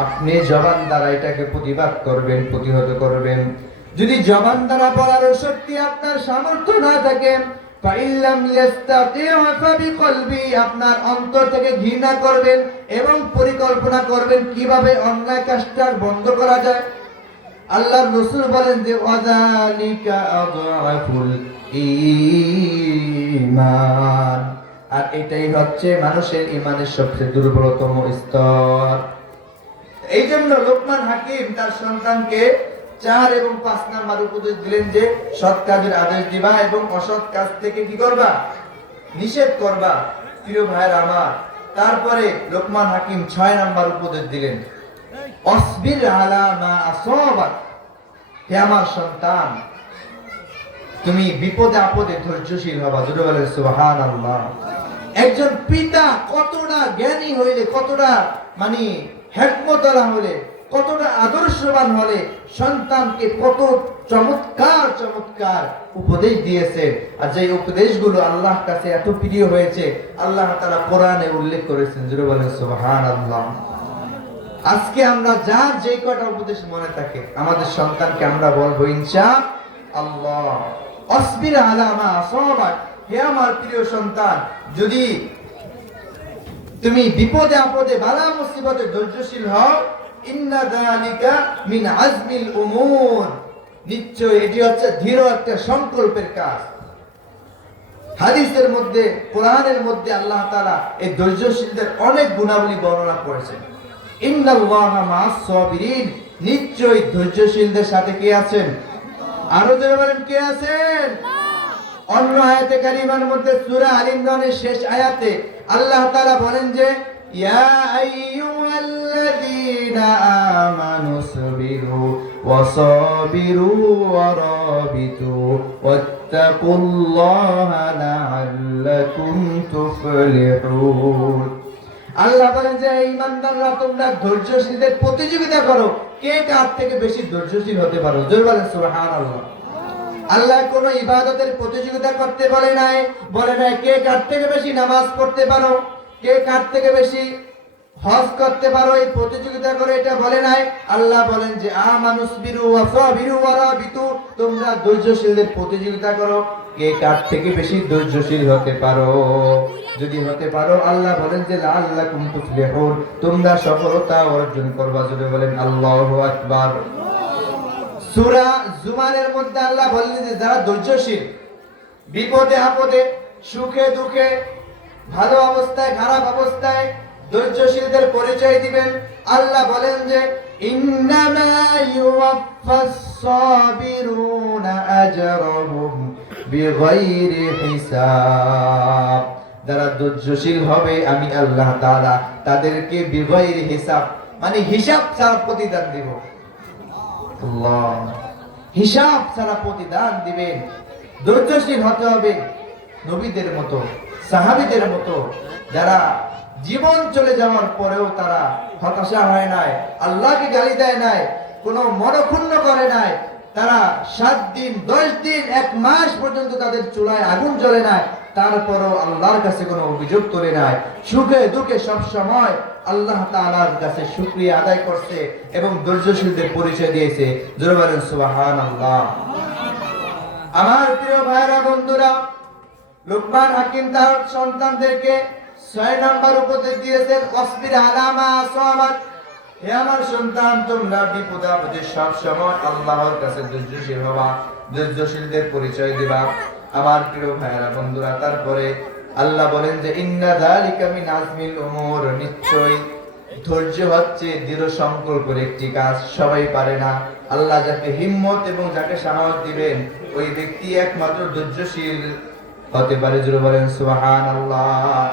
আপনি জবান দ্বারা এটাকে প্রতিবাদ করবেন, প্রতিহত করবেন। যদি জবান দ্বারা বলার শক্তি আপনার সামর্থ্য না থাকে, ফাইল্লাম ইয়াস্তাতি'উ ফাবিকলবি, আপনার অন্তর থেকে ঘৃণা করবেন এবং পরিকল্পনা করবেন কিভাবে অন্যায় কাজটা বন্ধ করা যায়। আল্লাহর রাসূল বলেন যে ওয়াযালিকা আযআফুল ঈমান, আর এটাই হচ্ছে মানুষের ঈমানের সবচেয়ে দুর্বলতম স্তর। এই জন্য লোকমান হাকিম তার সন্তানকে 4 এবং 5 নাম্বার উপদেশ দিলেন যে সৎ কাজের আদেশ দিবা এবং অসৎ কাজ থেকে কি করবা? নিষেধ করবা। প্রিয় ভাইরা আমার, তারপরে লোকমান হাকিম 6 নাম্বার উপদেশ দিলেন, অসবির আলা মা আসাবাক, হে আমার সন্তান, তুমি বিপদে আপদে ধৈর্যশীল হবা। জোরে বলেন সুবহানাল্লাহ। একজন পিতা কতটা জ্ঞানী হইলে, কতটা হিকমতওয়ালা হলে, কতটা আদর্শবান হলে সন্তানকে কত চমৎকার চমৎকার উপদেশ দিয়েছে। আর যে উপদেশগুলো আল্লাহর কাছে এত প্রিয় হয়েছে, আল্লাহ তাআলা কোরআনে উল্লেখ করেছেন। জোরে বলেন সুবহানাল্লাহ। আজকে আমরা যার যে কয়টা উপদেশ মনে থাকে, আমাদের সন্তানকে আমরা বলবো ইনশাআল্লাহ, আসবির আলা মা আসাবাক, হে আমার প্রিয় সন্তান, যদি তুমি বিপদে আপদে বালা মুসিবতে ধৈর্যশীল হও, ইন্না যালিকা মিন আজমিল উমুর, নিশ্চয় এটি হচ্ছে দৃঢ় একটা সংকল্পের কাজ। হাদিসের মধ্যে, কোরআনের মধ্যে আল্লাহ তাআলা এই ধৈর্যশীলদের অনেক গুণাবলী বর্ণনা করেছেন। ইন্নাল্লাহা মা'আস সাবিরিন, নিশ্চয় ধৈর্যশীলদের সাথে কে আছেন? আরো জোরে বলেন কে আছেন? অন্য আয়াতে কারিমার মধ্যে সূরা আল ইমরানের শেষ আয়াতে আল্লাহ তাআলা বলেন যে ইয়া আইয়ুহাল্লাযীনা আমানু সাবিরু ওয়া সাবিরু ওয়া রাবিতু ওয়াত্তাকুল্লাহা লাআল্লাকুম তুফলিহুন। আল্লাহ বলেন যে ঈমানদাররা তোমরা ধৈর্যশীলদের প্রতিযোগিতা করো, কে কার থেকে বেশি ধৈর্যশীল হতে পারো। জোরে বলেন সুবহানাল্লাহ। আল্লাহ কোন ইবাদতের প্রতিযোগিতা করতে বলে নাই কে কার থেকে বেশি নামাজ পড়তে পারো, কে কার থেকে বেশি হজ করতে পারো, এই প্রতিযোগিতা করে এটা বলে নাই। আল্লাহ বলেন যে আমানুসবিরু ওয়া সাবিরু ওয়া রাবিতু, তোমরা ধৈর্যশীলদের প্রতিযোগিতা করো, কে কার থেকে বেশি ধৈর্যশীল হতে পারো। যদি হতে পারো আল্লাহ বলেন যে লাআল্লাকুম তুফলিহুন, তোমরা সফলতা অর্জন করবা। যদি বলেন আল্লাহু আকবার। সূরা জুমারের মধ্যে আল্লাহ বলেন যে যারা ধৈর্যশীল, বিপদে আপদে, সুখে দুঃখে, ভালো অবস্থায় খারাপ অবস্থায় ধৈর্যশীলদের পরিচয় দিবেন। আল্লাহ বলেন যে ইন্নামা ইউওয়াফাস সাবিরুনা আজরাহুম বিগাইরি হিসাব, যারা ধৈর্যশীল হবে আমি আল্লাহ তাআলা তাদেরকে বিগাইরি হিসাব মানে হিসাব ছাড়া প্রতিদান দিব। আল্লাহ হিসাব ছাড়া প্রতিদান দিবেন। ধৈর্যশীল হতে হবে নবীদের মতো, সাহাবীদের মতো, যারা জীবন চলে যাওয়ার পরেও তারা হতাশা হয় নাই, আল্লাহকে গালি দেয় নাই, কোনো মনক্ষুণ্ণ করে নাই। তারা 7 দিন 10 দিন 1 মাস পর্যন্ত তাদের চুলায় আগুন জ্বলে নাই, তারপরও আল্লাহর কাছে কোনো অভিযোগ তোলে নাই। সুখে দুঃখে সব সময় আল্লাহ তাআলার কাছে শুকরিয়া আদায় করছে এবং ধৈর্যশীলদের পরিচয় দিয়েছে। জোরে বলেন সুবহানাল্লাহ। আমার প্রিয় ভাইরা বন্ধুরা, লুকমান হাকিম তার সন্তানদেরকে 6 নাম্বার উপদেশ দিয়েছেন, ওয়াসবির আলা মা আসাবাক। হে আমার সন্তান, তোমরা বিপদে আপদে সব সময় আল্লাহর কাছে ধৈর্যশীল হবা, ধৈর্যশীলদের পরিচয় দিবা। আমার প্রিয় ভাইরা বন্ধুরা, তারপরে আল্লাহ বলেন যে ইন্না যালিকা মিন আজমিল উমুর, নিশ্চয় ধৈর্য হচ্ছে দৃঢ় সংকল্পের একটি কাজ, সবাই পারে না। আল্লাহ যাকে হিম্মত এবং যাকে সাহস দিবেন ওই ব্যক্তি একমাত্র ধৈর্যশীল হতে পারে। জোরে বলেন সুবহানাল্লাহ।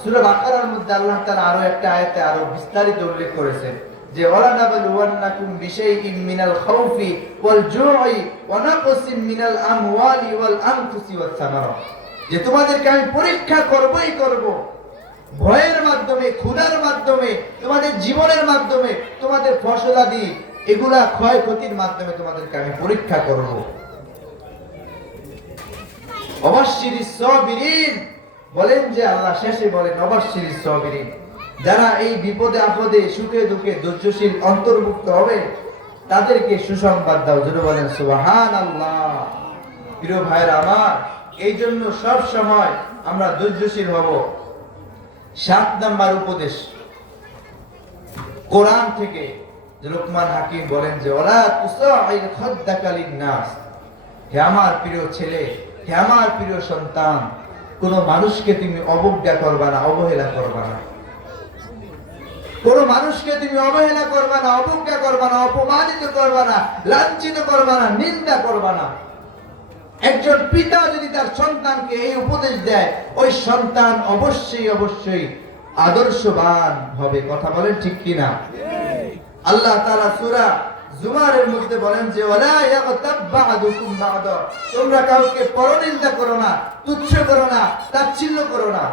সূরা বাকারার মধ্যে আল্লাহ তাআলা আরো একটা আয়াতে আরো বিস্তারিত উল্লেখ করেছেন যে ওয়ালা নাবলুওয়ান্নাকুম বিশাইইন মিনাল খাউফি ওয়াল জু'i ওয়া নাকসিম মিনাল আমওয়ালি ওয়াল আনফুসি ওয়াস সামারাত, যে তোমাদেরকে আমি পরীক্ষা করবই করব। ভয়ের মাধ্যমে, ক্ষুধার মাধ্যমে, তোমাদের জীবনের মাধ্যমে, তোমাদের ফসলাদি এগুলা ক্ষয়ক্ষতির মাধ্যমে তোমাদেরকে আমি পরীক্ষা করব। অবশ্যই সাবিরিন বলেন যে আল্লাহ শেষে বলেন অবশ্যই সাবিরিন, যারা এই বিপদে আপদে সুখে দুঃখে ধৈর্যশীল অন্তর্ভুক্ত হবে তাদেরকে সুসংবাদ দাও। জোরে বলেন সুবহানাল্লাহ। প্রিয় ভাইরা আমার, এই জন্য সব সময় আমরা ধৈর্যশীল হব। 7 নাম্বার উপদেশ কোরআন থেকে, যে লুকমান হাকিম বলেন যে ওয়ালা তুসাইর খাদ্দাকা লিন-নাস, হে আমার প্রিয় ছেলে, হে আমার প্রিয় সন্তান, কোন মানুষকে তুমি অবজ্ঞা করবা না, অবহেলা করবা না। কোন মানুষকে তুমি অবহেলা করবা না, অবজ্ঞা করবা না, অপমানিত করবা না, লাঞ্ছিত করবা না, নিন্দা করবা না। একজন পিতা যদি তার সন্তানকে এই উপদেশ দেয়, ওই সন্তান অবশ্যই অবশ্যই আদর্শবান হবে। কথা বলেন ঠিক কিনা? আল্লাহ তাআলা সূরা জুমারের মধ্যে বলেন যে ওয়ালা ইয়াগতাব বা'দুকুম বা'দা, তোমরা কাউকে পরনিন্দা করো না, তুচ্ছ করো না, তাচ্ছিল্য করো না।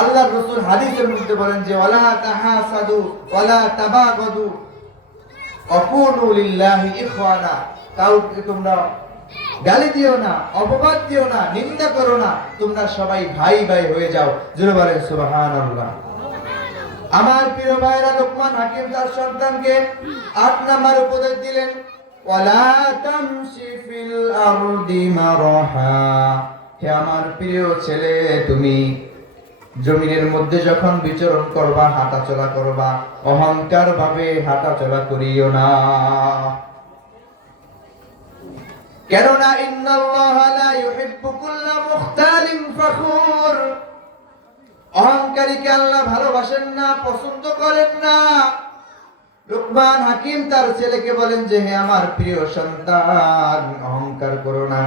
আল্লাহর রাসূল হাদিসের মধ্যে বলেন যে ওয়ালা তাহাসাদু ওয়ালা তাবাগাদু ওয়াকুনু লিল্লাহি ইখওয়ানা, কাউকে তোমরা গালি দিও না, অপবাদ দিও না, নিন্দা করো না, তোমরা সবাই ভাই ভাই হয়ে যাও। জোরে বলেন সুবহানাল্লাহ। আমার প্রিয় ভাইরা, লুকমান হাকিম তার সন্তানকে 8 নাম্বার উপদেশ দিলেন, ওয়ালা তামশি ফিল আরদি মারহা, হে আমার প্রিয় ছেলে, তুমি জমিনের মধ্যে যখন বিচরণ করবা, হাঁটাচলা করবা, অহংকার ভাবে হাঁটাচলা করিও না। কেননা ইন্নাল্লাহা লা ইউহিব্বু কুল্লা মুখতালিন ফাখুর, অহংকারীকে আল্লাহ ভালোবাসেন না, পছন্দ করেন না। লুকমান হাকিম তার ছেলেকে বলেন যে হে আমার প্রিয় সন্তান, অহংকার করো না।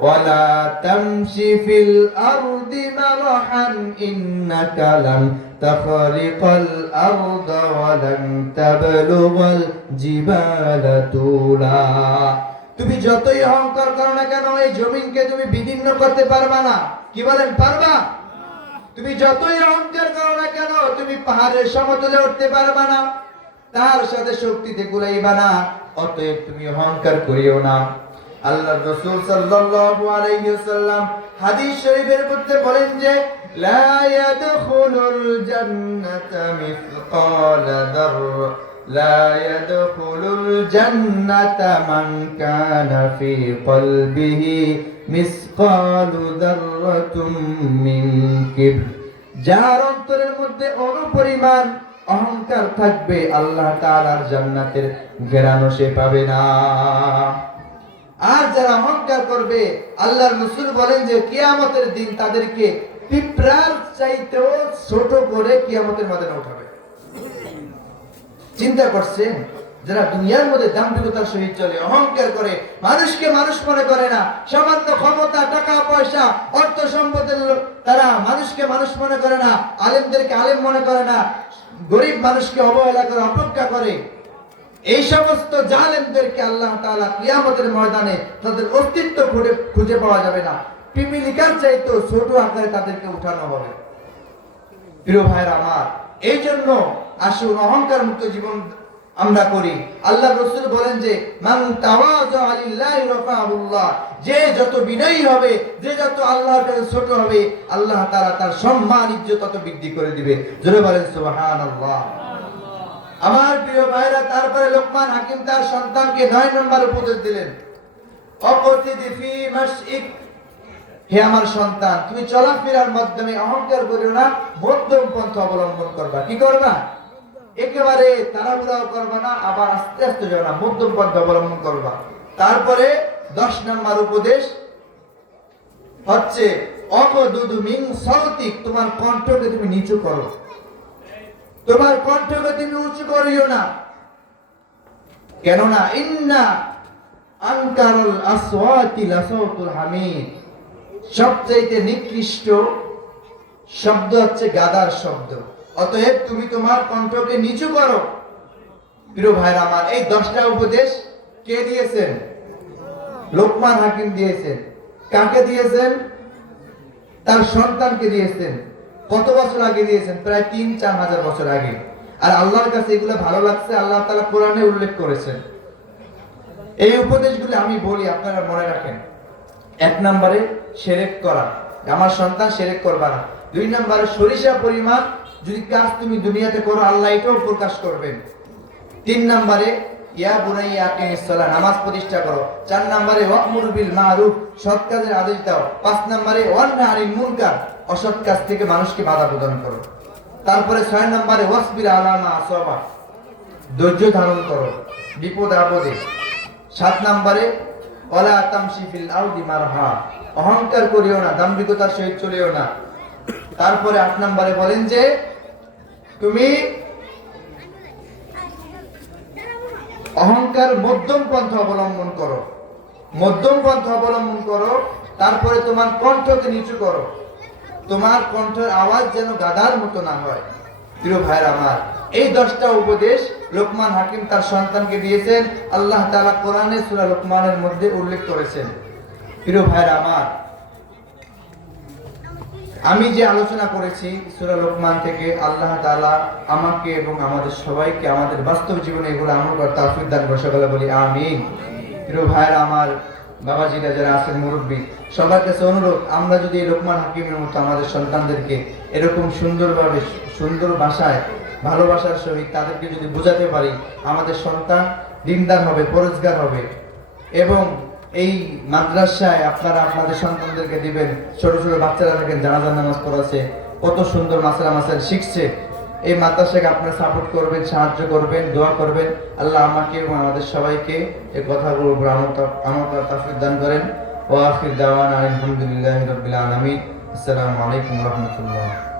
ولا تمش في الأرض مرحا إنك لن تخرق الأرض ولن تبلغ الجبال طولا তুমি যতই অহংকার করো না কেন এই জমিনকে তুমি বিদীর্ণ করতে পারবা না। কি বলেন, পারবা? তুমি যতই অহংকার করো না কেন তুমি পাহাড়ের সমতলে উঠতে পারবা না, তার সাথে শক্তিতে কুলাইবা না। অতএব তুমি অহংকার করিও না। আল্লাহর রাসূল সাল্লাল্লাহু আলাইহি ওয়াসাল্লাম হাদিস শরীফের মধ্যে বলেন যে লা ইয়াদখুলুল জান্নাতা মিসকালা যাররা লা ইয়াদখুলুল জান্নাতা মান কানা ফি কলবিহি মিসকালু যাররাতুম মিন কিবর, যার অন্তরের মধ্যে অনুপরিমাণ অহংকার থাকবে আল্লাহ তাআলার জান্নাতের ঘেরানো সে পাবে না। আর যারা অহংকার করবে আল্লাহর রাসূল বলেন যে কিয়ামতের দিন তাদেরকে পিঁপড়ার চাইতেও ছোট করে কিয়ামতের ময়দানে উঠাবে। চিন্তা করছেন, যারা দুনিয়ার মধ্যে দাম্ভিকতার সহিত চলে, অহংকার করে, মানুষকে মানুষ মনে করে না, সামান্য ক্ষমতা, টাকা পয়সা, অর্থ সম্পদের তারা মানুষকে মানুষ মনে করে না, আলেমদেরকে আলেম মনে করে না, গরিব মানুষকে অবহেলা করে, অপেক্ষা করে, এই সমস্ত জালেমদেরকে আল্লাহ তাআলা কিয়ামতের ময়দানে তাদের অস্তিত্ব খুঁজে পাওয়া যাবে না। পিপিলিকার চাইতেও ছোট আকারে তাদেরকে উঠানো হবে। প্রিয় ভাইরা আমার, এই জন্য আসুন অহংকার মুক্ত জীবন আমরা করি। আল্লাহ রাসূল বলেন যে মান তাওয়াযা লিল্লাহি রাফাহুল্লাহ, যে যত বিনয়ী হবে, যে যত আল্লাহর কাছে ছোট হবে, আল্লাহ তাআলা তার সম্মান ইজ্জত তত বৃদ্ধি করে দিবে। জোরে বলেন সুবহানাল্লাহ। আমার প্রিয় ভাইরা, তারপরে লোকমান হাকিম তার সন্তানকে 9 নম্বর উপদেশ দিলেন, অকসিদি ফি মাশইক, হে আমার সন্তান, তুমি চলাফেরার মাধ্যমে অহংকার করিও না, মধ্যম পন্থা অবলম্বন করবা। কি করবা? একেবারে তাড়াহুড়াও করবা না, আবার আস্তে আস্তে যাও না, মধ্যম পন্থা অবলম্বন করবা। তারপরে 10 নম্বর উপদেশ হচ্ছে অকদুদু মিন সাউতিক, তোমার কণ্ঠকে তুমি নিচু করো, তোমার কণ্ঠকে তুমি উঁচু করিও না। কেননা ইন্না আনকারুল আসওয়াতি লাসাউতুল হামিদ, সবচেয়ে নিকৃষ্ট শব্দ হচ্ছে গাদার শব্দ। অতএব তুমি তোমার কণ্ঠকে নিচু করো। প্রিয় ভাইরা আমার, এই 10টা উপদেশ কে দিয়েছেন? লোকমান হাকিম দিয়েছেন। কাকে দিয়েছেন? তার সন্তানকে দিয়েছেন। কত বছর আগে দিয়েছেন? প্রায় 3-4 হাজার বছর আগে। আর আল্লাহর কাছে এগুলো ভালো লাগছে, আল্লাহ তাআলা কোরআনে উল্লেখ করেছেন। এই উপদেশগুলো আমি বলি, আপনারা মনে রাখেন। 1 নম্বরে শিরক করা, আমার সন্তান শিরক করবা না। 2 নম্বরে সরিষা পরিমাণ যদি কাজ তুমি দুনিয়াতে করো, আল্লাহ এটাও প্রকাশ করবেন। 3 নম্বরে ইয়া বুনাইয়া আকিমিস সালাহ, নামাজ প্রতিষ্ঠা করো। 4 নম্বরে ওয়া'মুর বিল মারুফ, সৎ কাজের আদেশ দাও। 5 নম্বরে ওয়ানহা আনিল মুনকার, অসৎ কাজ থেকে মানুষকে বাধা প্রদান করো। তারপরে 6 নম্বরে ওয়াসবির আলা মা আসাবা, ধৈর্য ধারণ করো বিপদ আপদে। 7 নম্বরে ওয়ালা তামশি ফিল আরদি মারহা, অহংকার করিও না, দাম্ভিকতার সহিত চলিও না। তারপরে 8 নম্বরে বলেন যে তুমি অহংকার মধ্যম পন্থা অবলম্বন করো, মধ্যম পন্থা অবলম্বন করো। তারপরে তোমার কণ্ঠকে নিচু করো, তোমার কণ্ঠের আওয়াজ যেন গাধার মতো না হয়। প্রিয় ভাইরা আমার, এই 10টা উপদেশ লোকমান হাকিম তার সন্তানকে দিয়েছেন। আল্লাহ তাআলা কোরআনে সূরা লোকমানের মধ্যে উল্লেখ করেছেন। প্রিয় ভাইরা আমার, আমি যে আলোচনা করেছি সূরা লোকমান থেকে, আল্লাহ তাআলা আমাকে এবং আমাদের সবাইকে আমাদের বাস্তব জীবনে এগুলো আমল করার তৌফিক দান করুন। সকলে বলি আমিন। প্রিয় ভাইরা আমার, বাবাজিরা যারা আছেন, মুরব্বী, সবার কাছে অনুরোধ, আমরা যদি এই লোকমান হাকিমের মতো আমাদের সন্তানদেরকে এরকম সুন্দরভাবে, সুন্দর ভাষায়, ভালোবাসার সহিত তাদেরকে যদি বোঝাতে পারি, আমাদের সন্তান দিনদার হবে, পরেজগার হবে। এবং এই মাদ্রাসায় আপনারা আপনাদের সন্তানদেরকে দিবেন, ছোট ছোট বাচ্চারা দেখেন জানাজার নামাজ পড়াচ্ছে, কত সুন্দর মাসালা মাসাল শিখছে। এই মাদ্রাসাকে আপনারা সাপোর্ট করবেন, সাহায্য করবেন, দোয়া করবেন। আল্লাহ আমাকে এবং আমাদের সবাইকে এই কথাগুলোর উপর আমল করার তৌফিক দান করেন। ওয়া আখির দাওয়ানা আলহামদুলিল্লাহি রাব্বিল আলামিন। আসসালামু আলাইকুম ওয়া রাহমাতুল্লাহ।